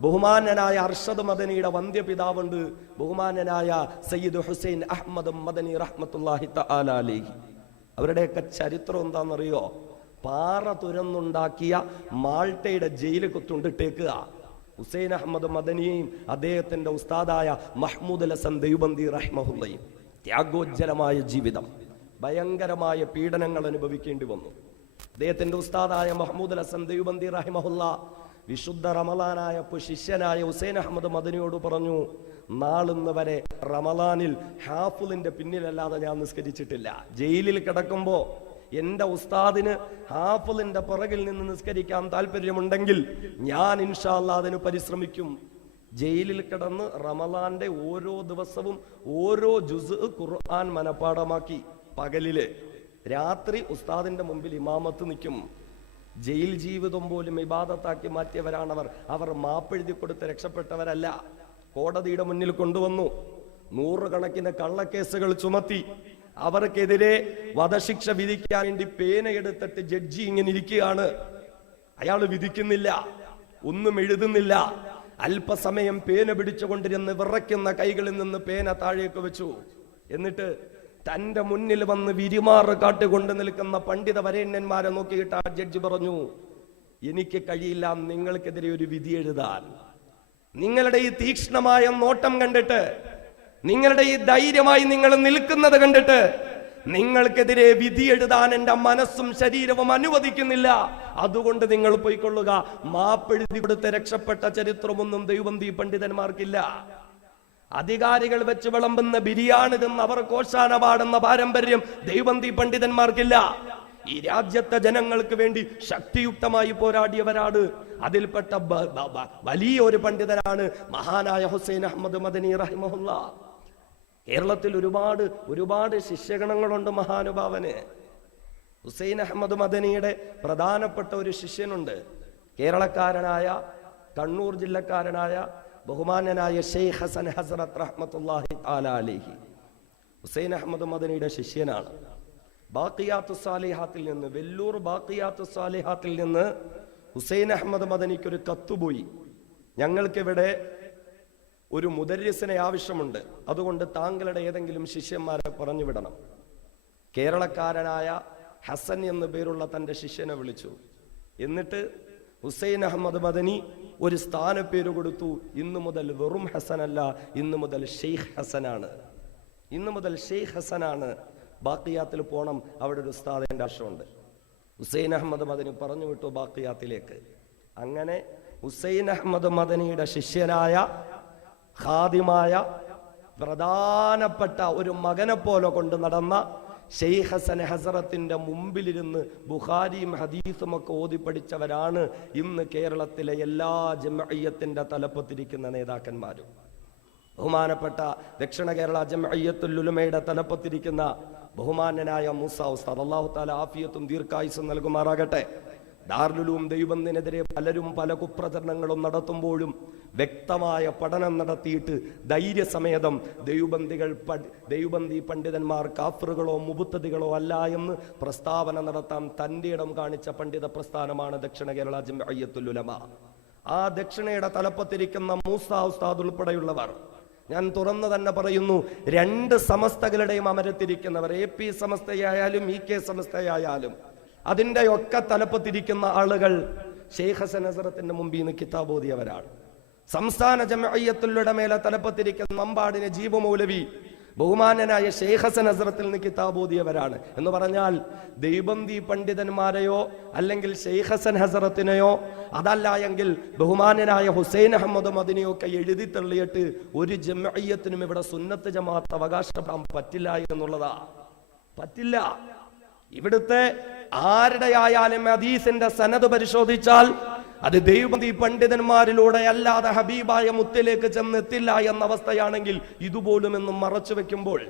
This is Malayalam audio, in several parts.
ബഹുമാന്യനായ അർഷദ് മദനിയുടെ വന്ധ്യപിതാവുണ്ട്. ബഹുമാന്യനായ സയ്യിദ് ഹുസൈൻ അഹമ്മദ് മദനി റഹ്മത്തുല്ലാഹി തആല അലൈഹി. അവരുടെയൊക്കെ ചരിത്രം എന്താണെന്നറിയോ പാറ തുരന്നുണ്ടാക്കിയ മാൾട്ടയുടെ ജയിലിൽ കൊത്തുണ്ടിട്ടേക്കുക ഹുസൈൻ അഹമ്മദ് മദനിയെയും അദ്ദേഹത്തിന്റെ ഉസ്താദായ മഹ്മൂദ് ലസൻ ദൈവബന്ദി റഹ്മഹുല്ലയും ത്യാഗോജ്ജലമായ ജീവിതം. ഭയങ്കരമായ പീഡനങ്ങൾ അനുഭവിക്കേണ്ടി വന്നു. അദ്ദേഹത്തിന്റെ ഉസ്താദായ മഹ്മൂദ് ലസൻ ദൈവബന്ദി റഹിമഹുല്ല വിശുദ്ധ റമലാനായപ്പോൾ ശിഷ്യനായ ഹുസൈൻ അഹമ്മദ് മദനിയോട് പറഞ്ഞു നാളിന്ന് വരെ റമലാനിൽ ഹാഫുലിന്റെ പിന്നിലല്ലാതെ ഞാൻ നിസ്കരിച്ചിട്ടില്ല. ജയിലിൽ കിടക്കുമ്പോൾ എന്റെ ഉസ്താദിന് ഹാഫുലിന്റെ പുറകിൽ നിന്ന് നിസ്കരിക്കാൻ താല്പര്യമുണ്ടെങ്കിൽ ഞാൻ ഇൻഷാല്ല അതിന് പരിശ്രമിക്കും. ജയിലിൽ കിടന്ന് റമലാന്റെ ഓരോ ദിവസവും ഓരോ ജുസ് ഖുർആൻ മനപ്പാടമാക്കി പകലിൽ രാത്രി ഉസ്താദിന്റെ മുമ്പിൽ ഇമാമത്ത് നിൽക്കും. ജയിൽ ജീവിതം പോലും ഇബാദത്താക്കി മാറ്റിയവരാണവർ. അവർ മാപ്പെഴുതി കൊടുത്ത് രക്ഷപ്പെട്ടവരല്ല. കോടതിയുടെ മുന്നിൽ കൊണ്ടുവന്നു. നൂറുകണക്കിന് കള്ളക്കേസുകൾ ചുമത്തി. അവർക്കെതിരെ വധശിക്ഷ വിധിക്കാൻ വേണ്ടി പേന പേനയെടുത്തിട്ട് ജഡ്ജി ഇങ്ങനെ ഇരിക്കുകയാണ്. അയാൾ വിധിക്കുന്നില്ല. ഒന്നും എഴുതുന്നില്ല. അല്പസമയം പേന പിടിച്ചുകൊണ്ടിരുന്ന് വിറയ്ക്കുന്ന കൈകളിൽ നിന്ന് പേന താഴേക്ക് വെച്ചു. എന്നിട്ട് തന്റെ മുന്നിൽ വന്ന് വിരിമാറ് കാട്ടിക്കൊണ്ട് നിൽക്കുന്ന പണ്ഡിത വരേണ്യന്മാരെ നോക്കിയിട്ട് ആ ജഡ്ജി പറഞ്ഞു എനിക്ക് കഴിയില്ല നിങ്ങൾക്കെതിരെ ഒരു വിധി എഴുതാൻ. നിങ്ങളുടെ ഈ തീക്ഷ്ണമായ നോട്ടം കണ്ടിട്ട് നിങ്ങളുടെ ഈ ധൈര്യമായി നിങ്ങൾ നിൽക്കുന്നത് കണ്ടിട്ട് നിങ്ങൾക്കെതിരെ വിധി എഴുതാൻ എന്റെ മനസ്സും ശരീരവും അനുവദിക്കുന്നില്ല. അതുകൊണ്ട് നിങ്ങൾ പോയിക്കൊള്ളുക. മാപ്പെഴുതി കൊടുത്ത് രക്ഷപ്പെട്ട ചരിത്രമൊന്നും ദൈവന്തി പണ്ഡിതന്മാർക്കില്ല. അധികാരികൾ വെച്ച് വിളമ്പുന്ന ബിരിയാണി തിന്ന് അവർ കോശാന പാടുന്ന പാരമ്പര്യം ദൈവന്തി പണ്ഡിതന്മാർക്കില്ല. ഈ രാജ്യത്തെ ജനങ്ങൾക്ക് വേണ്ടി ശക്തിയുക്തമായി പോരാടിയവരാണ്. അതിൽപ്പെട്ട വലിയ ഒരു പണ്ഡിതനാണ് മഹാനായ ഹുസൈൻ അഹമ്മദ് മദനി റഹിമഹുല്ല. കേരളത്തിൽ ഒരുപാട് ഒരുപാട് ശിഷ്യഗണങ്ങളുണ്ട് മഹാനുഭാവന്. ഹുസൈൻ അഹമ്മദ് മദനിയുടെ പ്രധാനപ്പെട്ട ഒരു ശിഷ്യനുണ്ട്. കേരളക്കാരനായ കണ്ണൂർ ജില്ലക്കാരനായ ബഹുമാന്യനായ ഷെയ്ഖ് ഹസൻ ഹസറത്ത് റഹ്മത്തുല്ലാഹി താല അലിഹി. ഹുസൈൻ അഹമ്മദ് മദനിയുടെ ശിഷ്യനാണ്. ബാക്കിയാത്തു സാലിഹാത്തിൽ നിന്ന് വെല്ലൂർ ബാക്കിയാത്തു സാലിഹാത്തിൽ നിന്ന് ഹുസൈൻ അഹമ്മദ് മദനിക്കൊരു കത്തുപോയി. ഞങ്ങൾക്കിവിടെ ഒരു മുദര്യസിനെ ആവശ്യമുണ്ട്. അതുകൊണ്ട് താങ്കളുടെ ഏതെങ്കിലും ശിഷ്യന്മാരെ പറഞ്ഞു വിടണം. കേരളക്കാരനായ ഹസൻ എന്നു പേരുള്ള തന്റെ ശിഷ്യനെ വിളിച്ചു. എന്നിട്ട് ഹുസൈൻ അഹമ്മദ് മദനി ഒരു സ്ഥാനപ്പേര് കൊടുത്തു. ഇന്നു മുതൽ വെറും ഹസനല്ല ഇന്നു മുതൽ ഷെയ്ഖ് ഹസനാണ്. ഇന്നു മുതൽ ഷെയ്ഖ് ഹസനാണ്. ബാക്കിയാത്തിൽ പോണം അവിടെ ഒരു ഉസ്താദിന്റെ ആശമുണ്ട് ഹുസൈൻ അഹമ്മദ് മദനി പറഞ്ഞു വിട്ടു ബാക്കിയാത്തിലേക്ക്. അങ്ങനെ ഹുസൈൻ അഹമ്മദ് മദനിയുടെ ശിഷ്യനായ ഖാദിമായ പ്രധാനപ്പെട്ട ഒരു മകനെ പോലെ കൊണ്ട് നടന്ന ഷെയ്ഖ് ഹസൻ ഹസറത്തിന്റെ മുമ്പിലിരുന്ന് ബുഖാരിയും ഹദീസും ഒക്കെ ഓതി പഠിച്ചവരാണ് ഇന്ന് കേരളത്തിലെ എല്ലാ ജമയ്യത്തിന്റെ തലപ്പത്തിരിക്കുന്ന നേതാക്കന്മാരും. ബഹുമാനപ്പെട്ട ദക്ഷിണ കേരള ജമയ്യത്തുലുലുമയുടെ തലപ്പത്തിരിക്കുന്ന ബഹുമാനനായ മൂസ ഉസ്താദ്. അള്ളാഹു താല ആഫിയത്തും ദീർഘായുസും നൽകുമാറാകട്ടെ. ദാർലുലും ദൈവത്തിനെതിരെ പലരും പല കുപ്രചരണങ്ങളും നടത്തുമ്പോഴും വ്യക്തമായ പഠനം നടത്തിയിട്ട് ധൈര്യസമേതം ദൈവബന്ധികൾ ദൈവബന്ധി പണ്ഡിതന്മാർ കാഫറുകളോ മുബുത്തതികളോ അല്ല എന്ന് പ്രസ്താവന നടത്താൻ തന്റെ ഇടം കാണിച്ച പണ്ഡിത പ്രസ്ഥാനമാണ് ദക്ഷിണ കേരള ജമഅയ്യത്തുൽ ഉലമ. ആ ദക്ഷിണയുടെ തലപ്പത്തിരിക്കുന്ന മൂസാ ഉസ്താദ് ഉൾപ്പെടെയുള്ളവർ ഞാൻ തുറന്നു തന്നെ പറയുന്നു രണ്ട് സമസ്തകളുടെയും അമരത്തിരിക്കുന്നവർ എ പി സമസ്തയായാലും ഇ കെ സമസ്തയായാലും അതിന്റെ ഒക്കെ തലപ്പത്തിരിക്കുന്ന ആളുകൾ ഷെയ്ഖ് ഹസൻ ഹസറത്തിന്റെ മുമ്പിൽ നിന്ന് കിതാബ് ഓതിയവരാണ്. സംസ്ഥാന ജമഅയ്യത്തുകളുടെ മേലെ തലപ്പത്തിരിക്കുന്ന ജീവ മൗലവി ബഹുമാനനായ ഷെയ്ഖ് ഹസൻ ഹസറത്തിൽ നിന്ന് കിതാബ് ഓതിയവരാണ്. എന്ന് പറഞ്ഞാൽ ദൈബന്തി പണ്ഡിതന്മാരെയോ അല്ലെങ്കിൽ ഷെയ്ഖ് ഹസൻ ഹസറത്തിനെയോ അതല്ല എങ്കിൽ ബഹുമാനനായ ഹുസൈൻ അഹമ്മദ് മദിനെയോ ഒക്കെ എഴുതി തള്ളിയിട്ട് ഒരു ജമയ്യത്തിനും ഇവിടെ സുന്നത്ത് ജമാഅത്ത് അവകാശപ്പെടാൻ പറ്റില്ല എന്നുള്ളതാ. പറ്റില്ല. ഇവിടുത്തെ ആരുടെ ആയാലും ഹദീസിന്റെ സനത് പരിശോധിച്ചാൽ അത് ദൈവതി പണ്ഡിതന്മാരിലൂടെ അല്ലാതെ ഹബീബായ മുത്തിലേക്ക് ചെന്നെത്തില്ല എന്ന അവസ്ഥയാണെങ്കിൽ ഇതുപോലും എന്നും മറച്ചു വെക്കുമ്പോൾ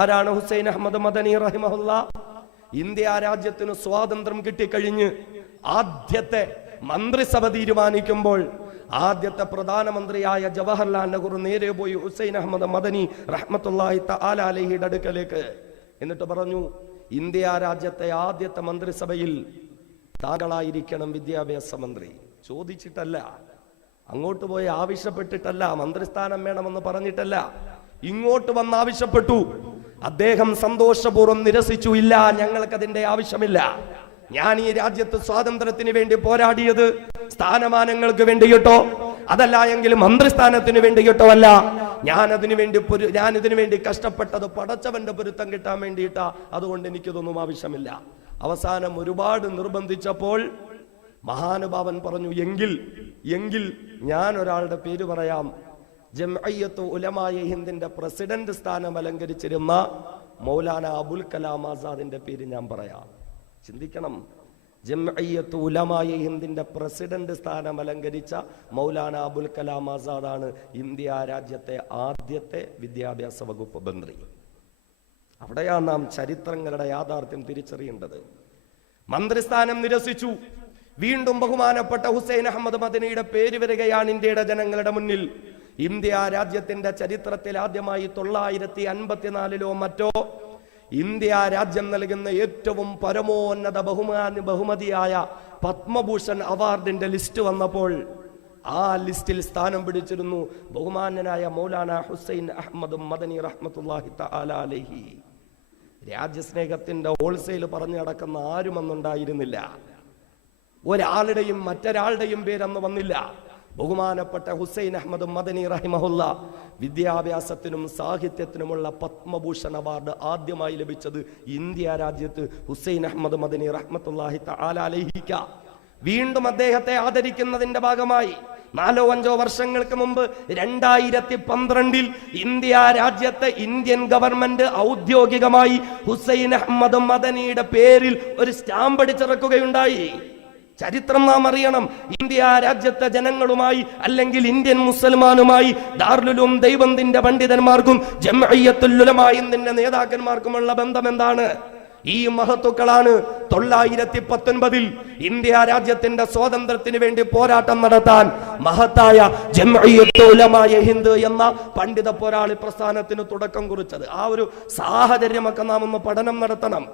ആരാണ് ഹുസൈൻ അഹമ്മദ് മദനി റഹിമഹുല്ല? ഇന്ത്യ രാജ്യത്തിന് സ്വാതന്ത്ര്യം കിട്ടിക്കഴിഞ്ഞ് ആദ്യത്തെ മന്ത്രിസഭ തീരുമാനിക്കുമ്പോൾ ആദ്യത്തെ പ്രധാനമന്ത്രിയായ ജവഹർലാൽ നെഹ്റു നേരെ പോയി ഹുസൈൻ അഹമ്മദ് മദനി റഹ്മത്തുള്ളാഹി തആല അടുക്കലേക്ക്. എന്നിട്ട് പറഞ്ഞു ഇന്ത്യ രാജ്യത്തെ ആദ്യത്തെ മന്ത്രിസഭയിൽ താങ്കളായിരിക്കണം വിദ്യാഭ്യാസ മന്ത്രി. ചോദിച്ചിട്ടല്ല. അങ്ങോട്ട് പോയി ആവശ്യപ്പെട്ടിട്ടല്ല. മന്ത്രിസ്ഥാനം വേണമെന്ന് പറഞ്ഞിട്ടല്ല. ഇങ്ങോട്ട് വന്ന് ആവശ്യപ്പെട്ടു. അദ്ദേഹം സന്തോഷപൂർവം നിരസിച്ചു. ഇല്ല ഞങ്ങൾക്ക് അതിന്റെ ആവശ്യമില്ല. ഞാൻ ഈ രാജ്യത്ത് സ്വാതന്ത്ര്യത്തിന് വേണ്ടി പോരാടിയത് സ്ഥാനമാനങ്ങൾക്ക് വേണ്ടിയിട്ടോ അതല്ല എങ്കിലും മന്ത്രിസ്ഥാനത്തിന് വേണ്ടിയിട്ടോ അല്ല. ഞാൻ അതിനു വേണ്ടി പൊരു- ഞാൻ ഇതിനു വേണ്ടി കഷ്ടപ്പെട്ടത് പടച്ചവന്റെ പൊരുത്തം കിട്ടാൻ വേണ്ടിയിട്ടാ. അതുകൊണ്ട് എനിക്കിതൊന്നും ആവശ്യമില്ല. അവസാനം ഒരുപാട് നിർബന്ധിച്ചപ്പോൾ മഹാനുഭാവൻ പറഞ്ഞു എങ്കിൽ എങ്കിൽ ഞാൻ ഒരാളുടെ പേര് പറയാം. ജംഅയ്യത്ത് ഉലമായ ഹിന്ദിന്റെ പ്രസിഡന്റ് സ്ഥാനം അലങ്കരിച്ചിരുന്ന മൗലാന അബുൽ കലാം ആസാദിന്റെ പേര് ഞാൻ പറയാം. ചിന്തിക്കണം ജംഅയ്യത്ത് ഉലമായ ഹിന്ദിന്റെ പ്രസിഡന്റ് സ്ഥാനം അലങ്കരിച്ച മൗലാന അബുൽ കലാം ആസാദാണ് ഇന്ത്യ രാജ്യത്തെ ആദ്യത്തെ വിദ്യാഭ്യാസ വകുപ്പ് മന്ത്രി. അവിടെയാണ് നാം ചരിത്രങ്ങളുടെ യാഥാർത്ഥ്യം തിരിച്ചറിയേണ്ടത്. മന്ത്രിസ്ഥാനം നിരസിച്ചു. വീണ്ടും ബഹുമാനപ്പെട്ട ഹുസൈൻ അഹമ്മദ് മദനിയുടെ പേര് വരികയാണ് ഇന്ത്യയുടെ ജനങ്ങളുടെ മുന്നിൽ. ഇന്ത്യ രാജ്യത്തിന്റെ ചരിത്രത്തിൽ ആദ്യമായി തൊള്ളായിരത്തി അൻപത്തിനാലിലോ മറ്റോ ഇന്ത്യ രാജ്യം നൽകുന്ന ഏറ്റവും പരമോന്നത ബഹുമാന ബഹുമതിയായ പത്മഭൂഷൺ അവാർഡിന്റെ ലിസ്റ്റ് വന്നപ്പോൾ ആ ലിസ്റ്റിൽ സ്ഥാനം പിടിച്ചിരുന്നു ബഹുമാന്യനായ മൗലാന ഹുസൈൻ അഹമ്മദും മദനി റഹ്മത്തുല്ലാഹി അലൈഹി. രാജ്യസ്നേഹത്തിന്റെ ഹോൾസെയിൽ പറഞ്ഞു നടക്കുന്ന ആരും അന്നുണ്ടായിരുന്നില്ല ഒരാളുടെയും മറ്റൊരാളുടെയും പേരന്ന് വന്നില്ല. ബഹുമാനപ്പെട്ട ഹുസൈൻ അഹമ്മദ് മദനി റഹിമഹുല്ല വിദ്യാഭ്യാസത്തിനും സാഹിത്യത്തിനുമുള്ള പത്മഭൂഷൺ അവാർഡ് ആദ്യമായി ലഭിച്ചത് ഇന്ത്യ രാജ്യത്ത് ഹുസൈൻ അഹമ്മദ് മദനി റഹ്മത്തുല്ലാഹി തആല അലൈഹിക്ക. വീണ്ടും അദ്ദേഹത്തെ ആദരിക്കുന്നതിന്റെ ഭാഗമായി നാലോ അഞ്ചോ വർഷങ്ങൾക്ക് മുമ്പ് രണ്ടായിരത്തി പന്ത്രണ്ടിൽ ഇന്ത്യ രാജ്യത്തെ ഇന്ത്യൻ ഗവൺമെന്റ് ഔദ്യോഗികമായി ഹുസൈൻ അഹമ്മദ് മദനിയുടെ പേരിൽ ഒരു സ്റ്റാമ്പ് അടിച്ചിറക്കുകയുണ്ടായി. ചരിത്രം നാം അറിയണം. ഇന്ത്യ രാജ്യത്തെ ജനങ്ങളുമായി അല്ലെങ്കിൽ ഇന്ത്യൻ മുസൽമാനുമായി ദാർലുലും ദൈവത്തിന്റെ പണ്ഡിതന്മാർക്കും ജംഅയ്യത്തുലുലമായിന്റെ നേതാക്കന്മാർക്കുമുള്ള ബന്ധം എന്താണ് ഈ മഹത്തുക്കളാണ് തൊള്ളായിരത്തി പത്തൊൻപതിൽ ഇന്ത്യ രാജ്യത്തിന്റെ സ്വാതന്ത്ര്യത്തിന് വേണ്ടി പോരാട്ടം നടത്താൻ മഹത്തായ ഹിന്ദ് എന്ന പണ്ഡിത പോരാളി പ്രസ്ഥാനത്തിന് തുടക്കം കുറിച്ചത്. ആ ഒരു സാഹചര്യമൊക്കെ നാം ഒന്ന് പഠനം നടത്തണം.